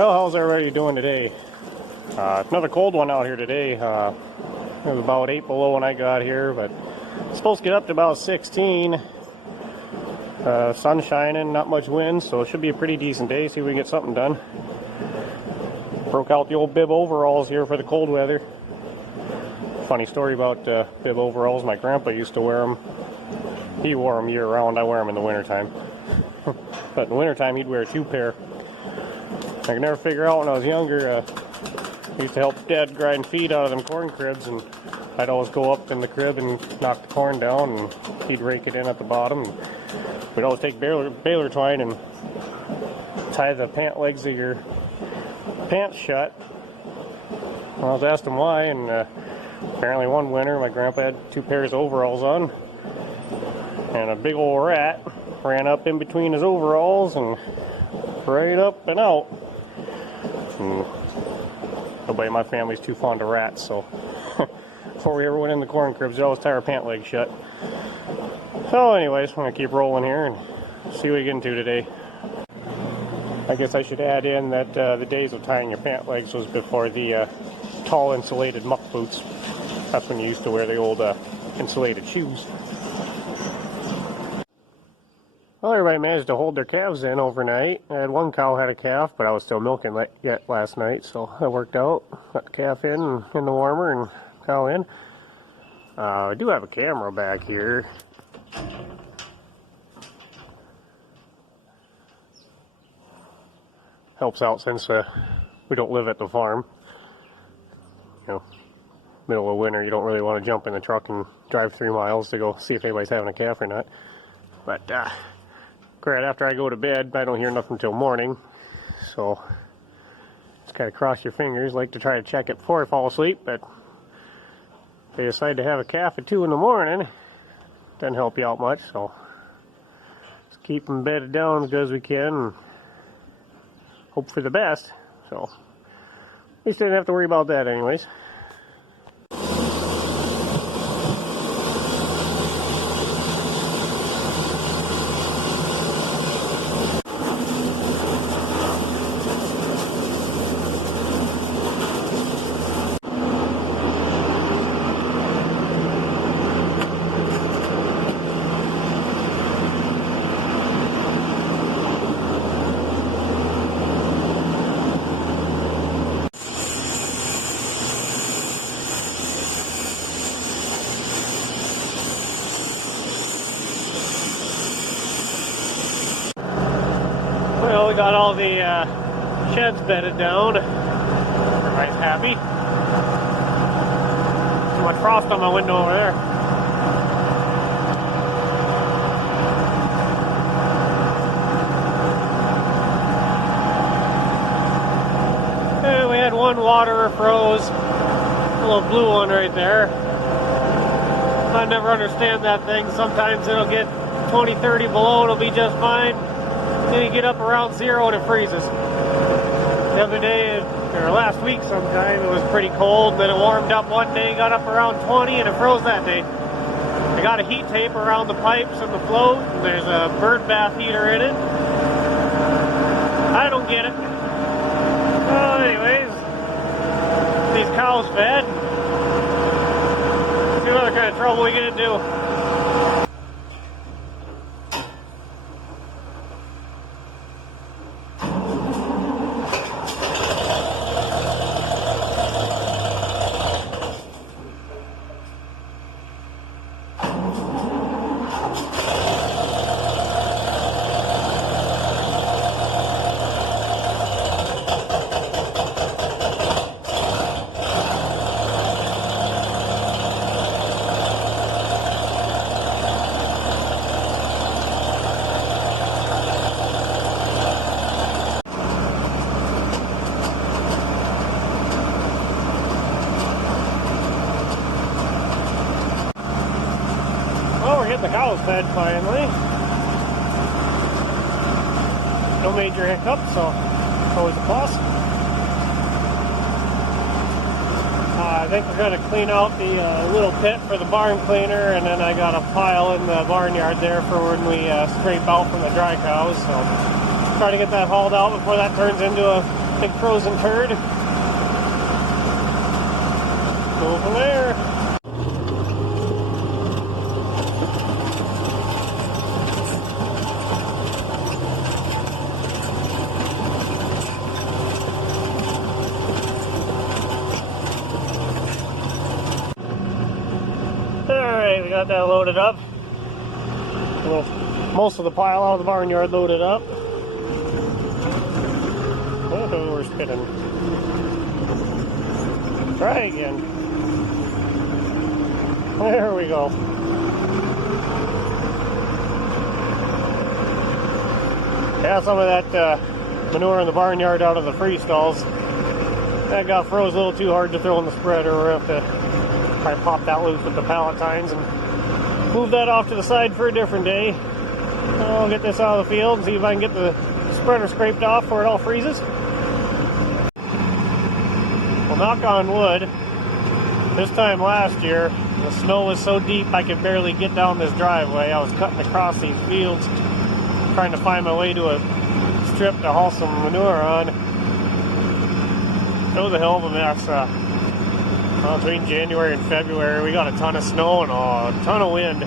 Well, how's everybody doing today? Another cold one out here today. It was about 8 below when I got here, but it's supposed to get up to about 16. Sun shining, not much wind, so it should be a pretty decent day. See if we can get something done. Broke out the old bib overalls here for the cold weather. Funny story about bib overalls. My grandpa used to wear them. He wore them year round. I wear them in the wintertime. But in the wintertime, he'd wear 2 pair. I could never figure out when I was younger. I used to help Dad grind feed out of them corn cribs, and I'd always go up in the crib and knock the corn down, and he'd rake it in at the bottom. And we'd always take baler twine and tie the pant legs of your pants shut. I was asked him why, and apparently one winter my grandpa had 2 pairs of overalls on, and a big old rat ran up in between his overalls and right up and out. And nobody in my family's too fond of rats, so before we ever went in the corn cribs, we always tie our pant legs shut. So anyways, I'm going to keep rolling here and see what we get into today. I guess I should add in that the days of tying your pant legs was before the tall insulated muck boots. That's when you used to wear the old insulated shoes. Well, everybody managed to hold their calves in overnight. I had one cow had a calf, but I was still milking yet last night, so that worked out. Got the calf in the warmer and cow in. I do have a camera back here. Helps out since we don't live at the farm. You know, middle of winter, you don't really want to jump in the truck and drive 3 miles to go see if anybody's having a calf or not. But right after I go to bed, I don't hear nothing until morning, so just kind of cross your fingers. Like to try to check it before I fall asleep, but if they decide to have a calf at 2 in the morning, doesn't help you out much. So just keep them bedded down as good as we can and hope for the best. So at least I didn't have to worry about that anyways. Well, we got all the sheds bedded down. Everybody's happy. Too much frost on my window over there. And we had one waterer froze. A little blue one right there. I never understand that thing. Sometimes it'll get 20, 30 below, it'll be just fine. Then you get up around 0 and it freezes. The other day, or last week sometime, it was pretty cold. Then it warmed up one day, got up around 20, and it froze that day. I got a heat tape around the pipes and the float, and there's a bird bath heater in it. I don't get it. Well, anyways, these cows fed. See what other kind of trouble we get into. Getting the cows fed finally. No major hiccups, so always a plus. I think we're going to clean out the little pit for the barn cleaner, and then I got a pile in the barnyard there for when we scrape out from the dry cows. So try to get that hauled out before that turns into a Big frozen turd. Go from there. Alright, we got that loaded up. Most of the pile out of the barnyard loaded up. Oh, we're spinning. Try again. There we go. Yeah, some of that manure in the barnyard out of the free stalls. That got froze a little too hard to throw in the spreader. We'll have to probably pop that loose with the pallet tines and move that off to the side for a different day. I'll get this out of the field and see if I can get the spreader scraped off before it all freezes. Well, knock on wood, this time last year, the snow was so deep I could barely get down this driveway. I was cutting across these fields, trying to find my way to a strip to haul some manure on. It was a hell of a mess. Between January and February, we got a ton of snow and a ton of wind.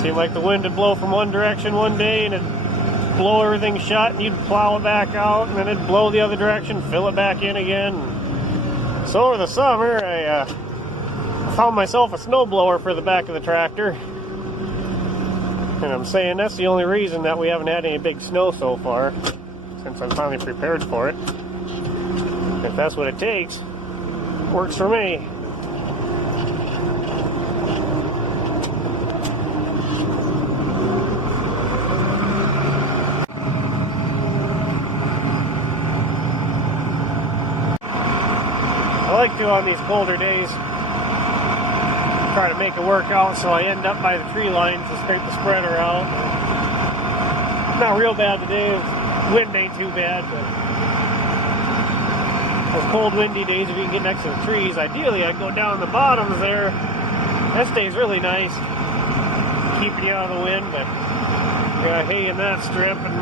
Seemed like the wind would blow from one direction one day and it'd blow everything shut, and you'd plow it back out, and then it'd blow the other direction, fill it back in again. So over the summer, I found myself a snowblower for the back of the tractor. And I'm saying that's the only reason that we haven't had any big snow so far, since I'm finally prepared for it. If that's what it takes, works for me. I like to, on these colder days, try to make it work out so I end up by the tree line to scrape the spreader out. Not real bad today. Wind ain't too bad, but those cold windy days, if you can get next to the trees, ideally I'd go down the bottoms there. That stays really nice, keeping you out of the wind, but got hay in that strip, and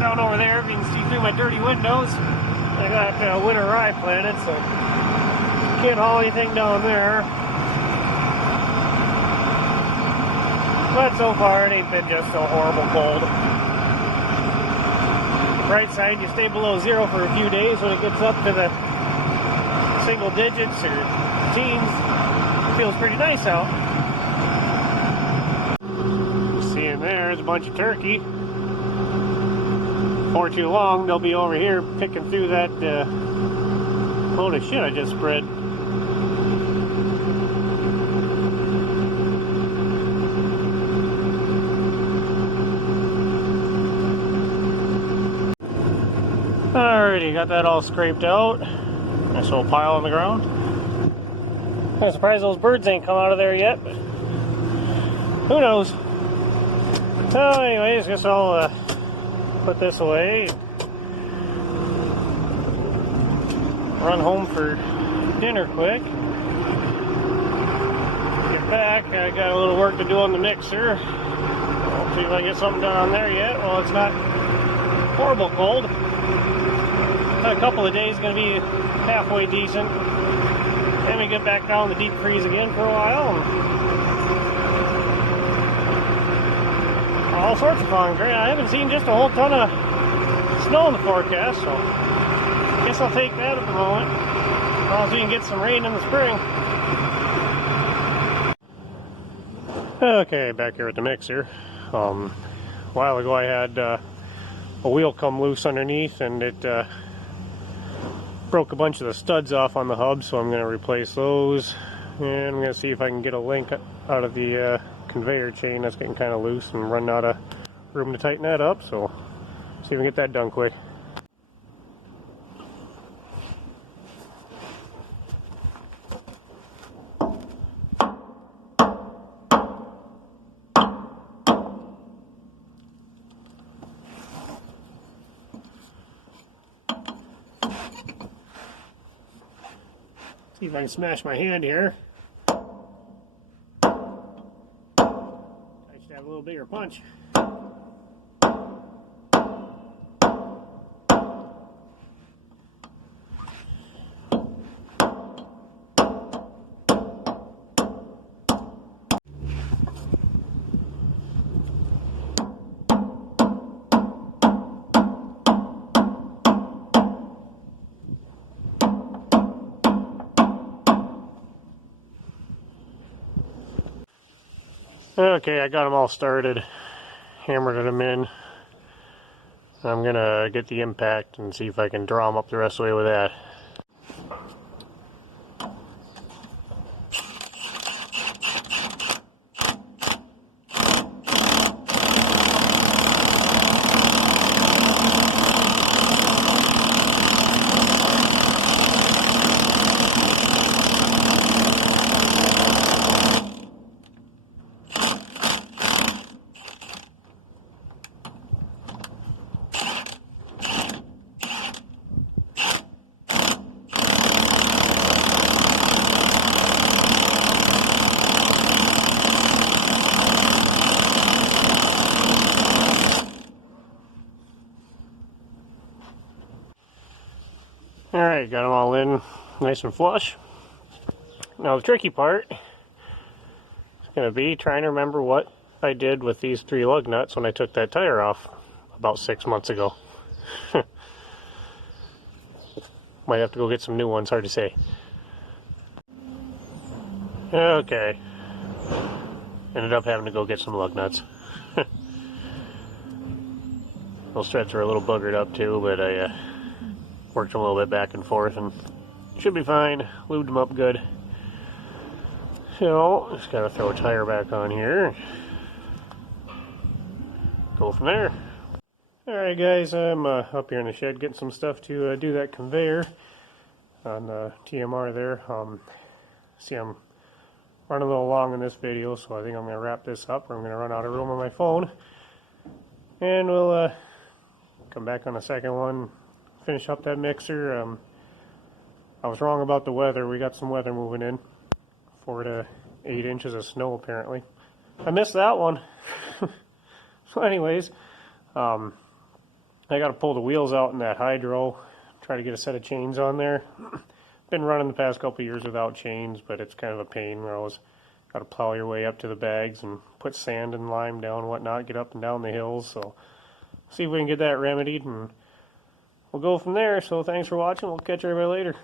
down over there, if you can see through my dirty windows, I got winter rye planted, so can't haul anything down there. But so far, it ain't been just so horrible cold. The bright side, you stay below zero for a few days. When it gets up to the single digits or teens, it feels pretty nice out. Seeing there's a bunch of turkey. Before too long, they'll be over here picking through that load of shit I just spread. Alrighty, got that all scraped out. Nice little pile on the ground. I'm surprised those birds ain't come out of there yet, but who knows. So anyways, guess I'll put this away. Run home for dinner quick. Get back, I got a little work to do on the mixer. I'll see if I can get something done on there yet. Well, it's not horrible cold. A couple of days going to be halfway decent. Then we get back down the deep freeze again for a while. And all sorts of fun. Great. I haven't seen just a whole ton of snow in the forecast, so I guess I'll take that at the moment. As long as we can get some rain in the spring. Okay, back here at the mixer. A while ago I had a wheel come loose underneath, and it broke a bunch of the studs off on the hub, so I'm going to replace those, and I'm going to see if I can get a link out of the conveyor chain that's getting kind of loose and running out of room to tighten that up, so see if we can get that done quick. See if I can smash my hand here. I should have a little bigger punch. Okay, I got them all started, hammered them in. I'm gonna get the impact and see if I can draw them up the rest of the way with that. Alright, got them all in nice and flush. Now the tricky part is going to be trying to remember what I did with these 3 lug nuts when I took that tire off about 6 months ago. Might have to go get some new ones, hard to say. Okay. Ended up having to go get some lug nuts. Those threads are a little buggered up too, but I worked them a little bit back and forth and should be fine. Lubed them up good. So, just gotta throw a tire back on here. Go from there. Alright guys, I'm up here in the shed getting some stuff to do that conveyor on the TMR there. See, I'm running a little long in this video, so I think I'm going to wrap this up, or I'm going to run out of room on my phone. And we'll come back on the second one, finish up that mixer. I was wrong about the weather. We got some weather moving in. 4 to 8 inches of snow apparently. I missed that one. So anyways, I got to pull the wheels out in that hydro, try to get a set of chains on there. Been running the past couple years without chains, but it's kind of a pain. Where I always got to plow your way up to the bags and put sand and lime down and whatnot, get up and down the hills. So see if we can get that remedied, and we'll go from there. So thanks for watching. We'll catch everybody later.